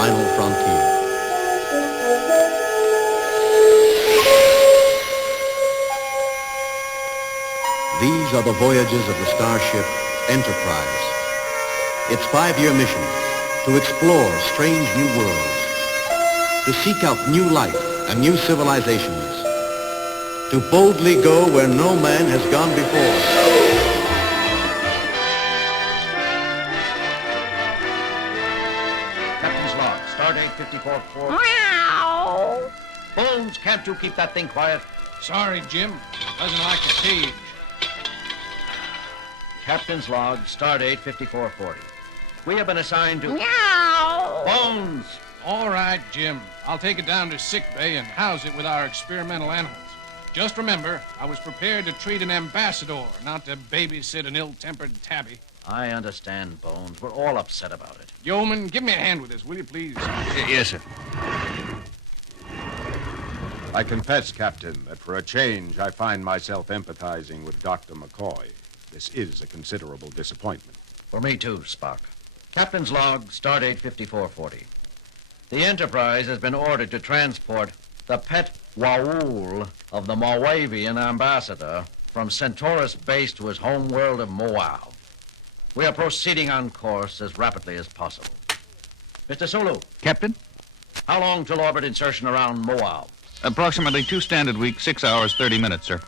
final frontier. These are the voyages of the starship Enterprise. Its 5-year mission, to explore strange new worlds, to seek out new life and new civilizations, to boldly go where no man has gone before. Captain's log, stardate 54-4. Meow. Bones, can't you keep that thing quiet? Sorry, Jim. Doesn't like the cage. Captain's log, stardate 5440. We have been assigned to... Meow. Bones! All right, Jim. I'll take it down to sick bay and house it with our experimental animals. Just remember, I was prepared to treat an ambassador, not to babysit an ill-tempered tabby. I understand, Bones. We're all upset about it. Yeoman, give me a hand with this, will you, please? Yes, sir. I confess, Captain, that for a change, I find myself empathizing with Dr. McCoy. This is a considerable disappointment. For me, too, Spock. Captain's log, stardate 5440. The Enterprise has been ordered to transport the pet Moauv of the Moavian ambassador from Centaurus base to his home world of Moauv. We are proceeding on course as rapidly as possible. Mr. Sulu, Captain? how long till orbit insertion around Moauv? Approximately 2 standard weeks, 6 hours, 30 minutes, sir.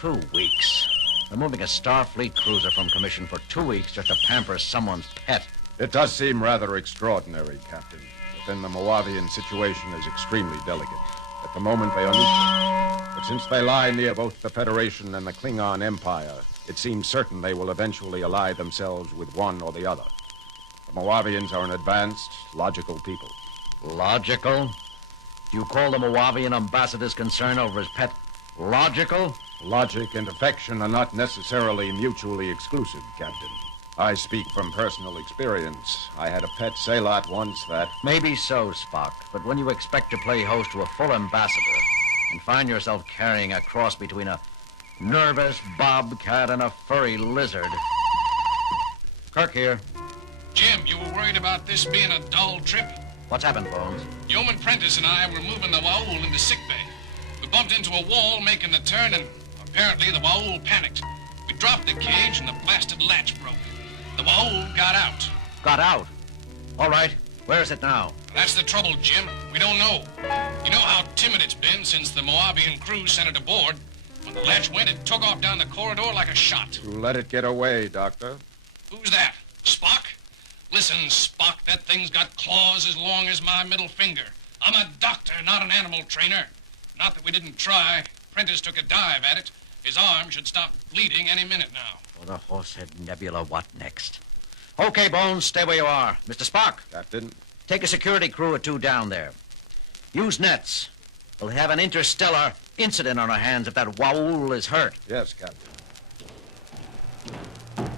2 weeks. Removing a Starfleet cruiser from commission for 2 weeks just to pamper someone's pet. It does seem rather extraordinary, Captain. But then the Moavian situation is extremely delicate. At the moment, they are neutral. But since they lie near both the Federation and the Klingon Empire, it seems certain they will eventually ally themselves with one or the other. The Moavians are an advanced, logical people. Logical? Do you call the Moavian ambassador's concern over his pet logical? Logic and affection are not necessarily mutually exclusive, Captain. I speak from personal experience. I had a pet Sailot once that... Maybe so, Spock, but when you expect to play host to a full ambassador and find yourself carrying a cross between a nervous bobcat and a furry lizard... Kirk here. Jim, you were worried about this being a dull trip? What's happened, Bones? Yeoman Prentice and I were moving the Moauv into sick bay. We bumped into a wall making the turn, and apparently the Moauv panicked. We dropped the cage, and the blasted latch broke. The Moauv got out. Got out? All right. Where is it now? That's the trouble, Jim. We don't know. You know how timid it's been since the Moavian crew sent it aboard. When the latch went, it took off down the corridor like a shot. You let it get away, Doctor. Who's that? Spock? Listen, Spock, that thing's got claws as long as my middle finger. I'm a doctor, not an animal trainer. Not that we didn't try. Prentice took a dive at it. His arm should stop bleeding any minute now. For the Horsehead Nebula, what next? Okay, Bones, stay where you are. Mr. Spock. Captain? Take a security crew or 2 down there. Use nets. We'll have an interstellar incident on our hands if that Moauv is hurt. Yes, Captain.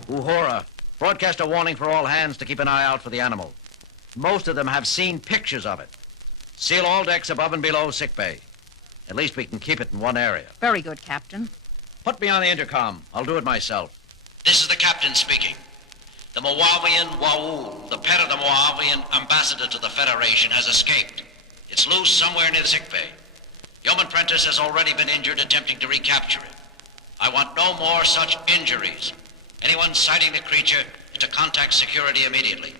Uhura, broadcast a warning for all hands to keep an eye out for the animal. Most of them have seen pictures of it. Seal all decks above and below sickbay. At least we can keep it in one area. Very good, Captain. Put me on the intercom. I'll do it myself. This is the captain speaking. The Moavian Moauv, the pet of the Moavian ambassador to the Federation, has escaped. It's loose somewhere near the sickbay. Yeoman Prentice has already been injured attempting to recapture it. I want no more such injuries. Anyone sighting the creature is to contact security immediately.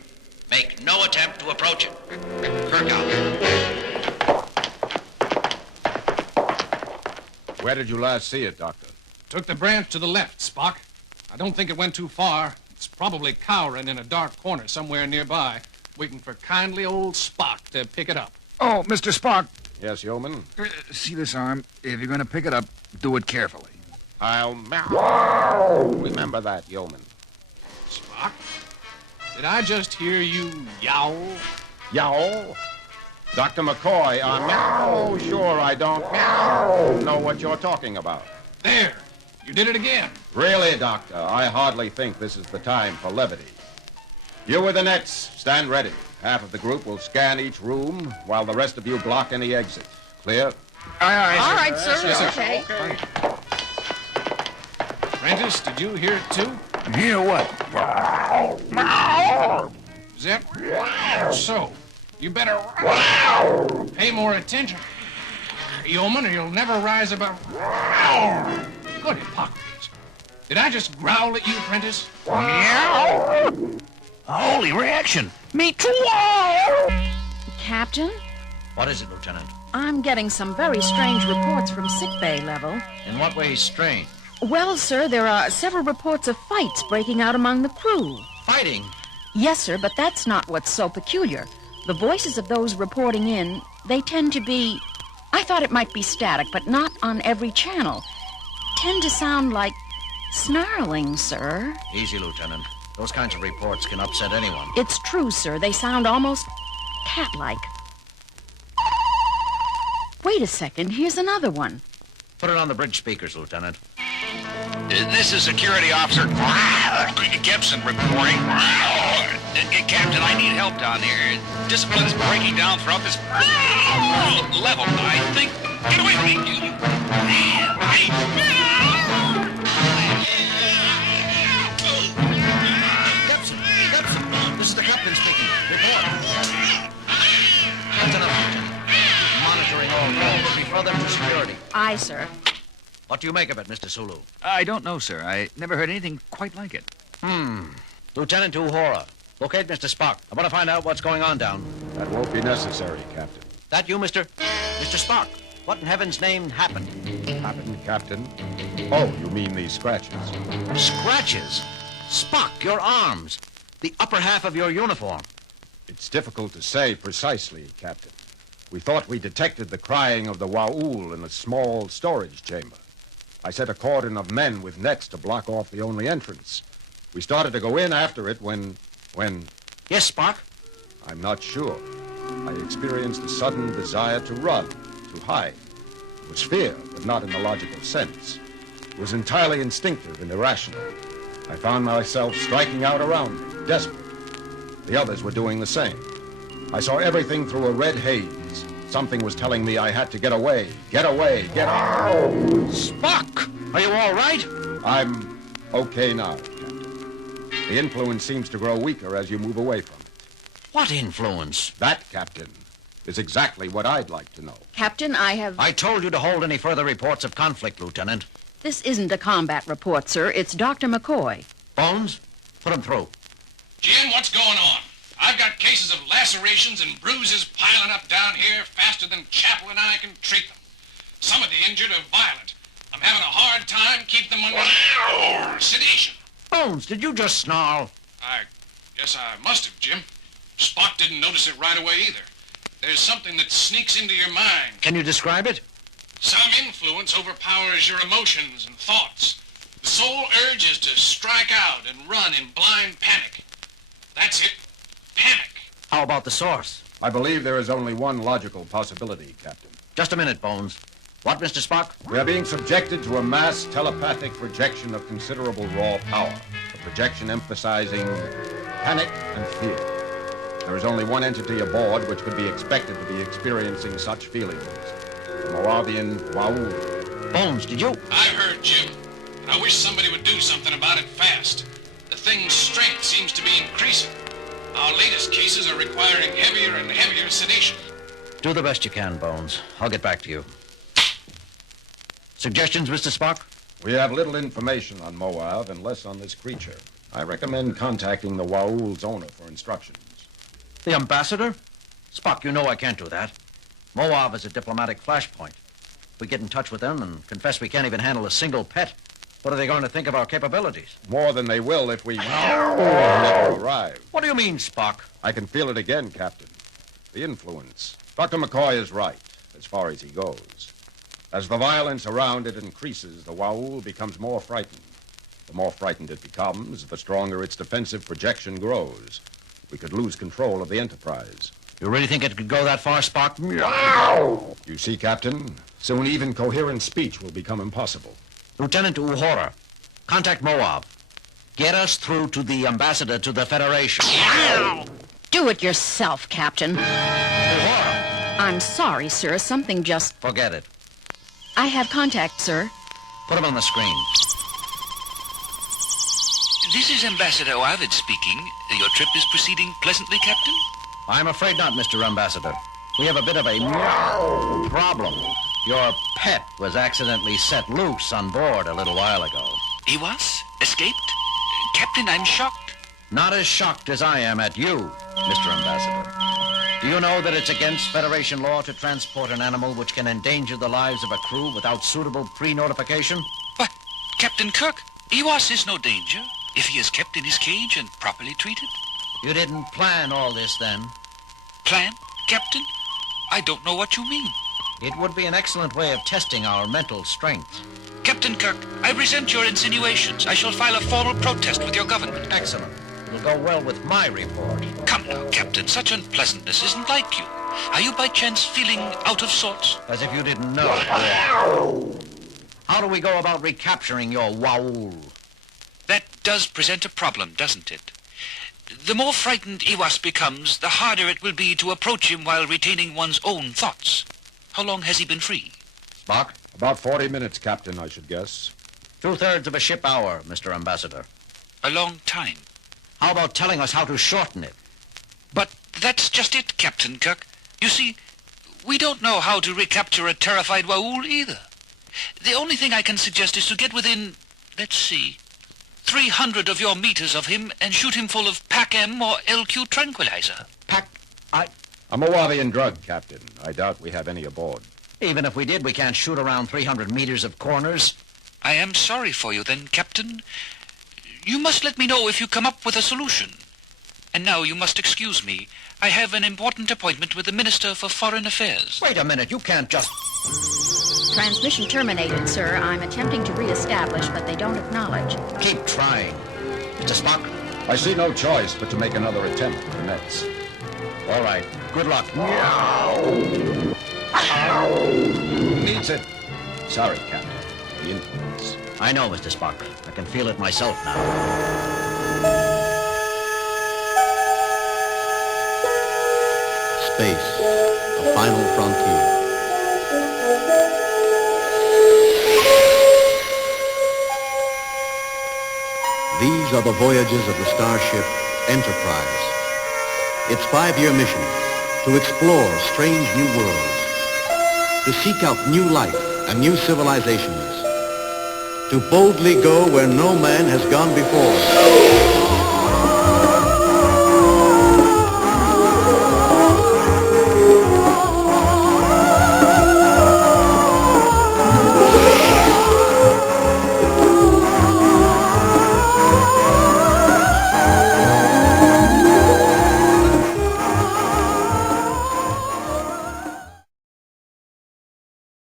Make no attempt to approach it. Kirk out. Where did you last see it, Doctor? Took the branch to the left, Spock. I don't think it went too far. It's probably cowering in a dark corner somewhere nearby, waiting for kindly old Spock to pick it up. Oh, Mr. Spock, Yes, Yeoman? see this arm? If you're going to pick it up, do it carefully. I'll... Remember that, Yeoman. Spock? Did I just hear you yowl? Yowl? Dr. McCoy, meow. Sure, I don't know what you're talking about. There! You did it again. Really, Doctor, I hardly think this is the time for levity. You with the nets, stand ready. Half of the group will scan each room, while the rest of you block any exit. Clear? Aye, All right, sir. Yes, sir. Okay. Prentice, did you hear it too? Hear what? Is that so? You better pay more attention, yeoman, or you'll never rise above. Good Hippocrates. Did I just growl at you, Prentice? Holy reaction. Me too. Captain, What is it, Lieutenant? I'm getting some very strange reports from sickbay level. In what way strange? Well, sir, there are several reports of fights breaking out among the crew. Fighting? Yes, sir, but that's not what's so peculiar. The voices of those reporting in, they tend to be... I thought it might be static, but not on every channel. Tend to sound like snarling, sir. Easy, Lieutenant. Those kinds of reports can upset anyone. It's true, sir. They sound almost cat-like. Wait a second. Here's another one. Put it on the bridge speakers, Lieutenant. This is Security Officer Gibson reporting. Captain, I need help down here. Discipline is breaking down throughout this level, I think. Get away from me! Gibson, this is the captain speaking. Report. That's enough, Lieutenant. Monitoring all calls. Refer them to security. Aye, sir. What do you make of it, Mr. Sulu? I don't know, sir. I never heard anything quite like it. Lieutenant Uhura, locate Mr. Spock. I want to find out what's going on down. That won't be necessary, Captain. That you, Mr. Spock? What in heaven's name happened? Happened, Captain? Oh, you mean these scratches? Scratches? Spock, your arms. The upper half of your uniform. It's difficult to say precisely, Captain. We thought we detected the crying of the Moauv in a small storage chamber. I set a cordon of men with nets to block off the only entrance. We started to go in after it when... Yes, Spock? I'm not sure. I experienced a sudden desire to run, to hide. It was fear, but not in the logical sense. It was entirely instinctive and irrational. I found myself striking out around me, desperate. The others were doing the same. I saw everything through a red haze. Something was telling me I had to get away. Get away. Get out. Spock! Are you all right? I'm okay now, Captain. The influence seems to grow weaker as you move away from it. What influence? That, Captain, is exactly what I'd like to know. Captain, I have... I told you to hold any further reports of conflict, Lieutenant. This isn't a combat report, sir. It's Dr. McCoy. Bones, put him through. Jim, what's going on? I've got cases of lacerations and bruises piling up down here faster than Chapel and I can treat them. Some of the injured are violent. I'm having a hard time keeping them under sedation. Bones, did you just snarl? I guess I must have, Jim. Spock didn't notice it right away either. There's something that sneaks into your mind. Can you describe it? Some influence overpowers your emotions and thoughts. The sole urge is to strike out and run in blind panic. That's it. Panic. How about the source? I believe there is only one logical possibility, Captain. Just a minute, Bones. What, Mr. Spock? We are being subjected to a mass telepathic projection of considerable raw power. A projection emphasizing panic and fear. There is only one entity aboard which could be expected to be experiencing such feelings. The Moavian Moauv. Bones, did you? I heard, Jim. And I wish somebody would do something about it fast. The thing's strength seems to be increasing. Our latest cases are requiring heavier and heavier sedation. Do the best you can, Bones. I'll get back to you. Suggestions, Mr. Spock? We have little information on Moauv and less on this creature. I recommend contacting the Waul's owner for instructions. The ambassador? Spock, you know I can't do that. Moauv is a diplomatic flashpoint. If we get in touch with them and confess we can't even handle a single pet, what are they going to think of our capabilities? More than they will if we never arrive. What do you mean, Spock? I can feel it again, Captain. The influence. Dr. McCoy is right, as far as he goes. As the violence around it increases, the Moauv becomes more frightened. The more frightened it becomes, the stronger its defensive projection grows. We could lose control of the Enterprise. You really think it could go that far, Spock? You see, Captain, soon even coherent speech will become impossible. Lieutenant Uhura, contact Moauv. Get us through to the ambassador to the Federation. Do it yourself, Captain. Uhura, I'm sorry, sir. Something just... forget it. I have contact, sir. Put him on the screen. This is Ambassador Moauv speaking. Your trip is proceeding pleasantly, Captain? I'm afraid not, Mr. Ambassador. We have a bit of a problem. Your pet was accidentally set loose on board a little while ago. He was? Escaped? Captain, I'm shocked. Not as shocked as I am at you, Mr. Ambassador. Do you know that it's against Federation law to transport an animal which can endanger the lives of a crew without suitable pre-notification? But, Captain Kirk, Ewas is no danger if he is kept in his cage and properly treated. You didn't plan all this then? Plan, Captain? I don't know what you mean. It would be an excellent way of testing our mental strength. Captain Kirk, I resent your insinuations. I shall file a formal protest with your government. Excellent. It'll go well with my report. Come now, Captain. Such unpleasantness isn't like you. Are you by chance feeling out of sorts? As if you didn't know. How do we go about recapturing your Moauv? That does present a problem, doesn't it? The more frightened Ewas becomes, the harder it will be to approach him while retaining one's own thoughts. How long has he been free? Spock? About 40 minutes, Captain, I should guess. 2/3 of a ship hour, Mr. Ambassador. A long time. How about telling us how to shorten it? But that's just it, Captain Kirk. You see, we don't know how to recapture a terrified Moauv either. The only thing I can suggest is to get within, let's see, 300 of your meters of him and shoot him full of PAC-M or LQ tranquilizer. A Moavian drug, Captain. I doubt we have any aboard. Even if we did, we can't shoot around 300 meters of corners. I am sorry for you then, Captain. You must let me know if you come up with a solution. And now you must excuse me. I have an important appointment with the Minister for Foreign Affairs. Wait a minute, you can't just... Transmission terminated, sir. I'm attempting to reestablish, but they don't acknowledge. Keep trying. Mr. Spock? I see no choice but to make another attempt at the Mets. All right. Good luck. Needs it. Sorry, Captain. The influence. I know, Mr. Spock. I can feel it myself now. Space, the final frontier. These are the voyages of the starship Enterprise. Its 5-year mission, to explore strange new worlds, to seek out new life and new civilizations, to boldly go where no man has gone before.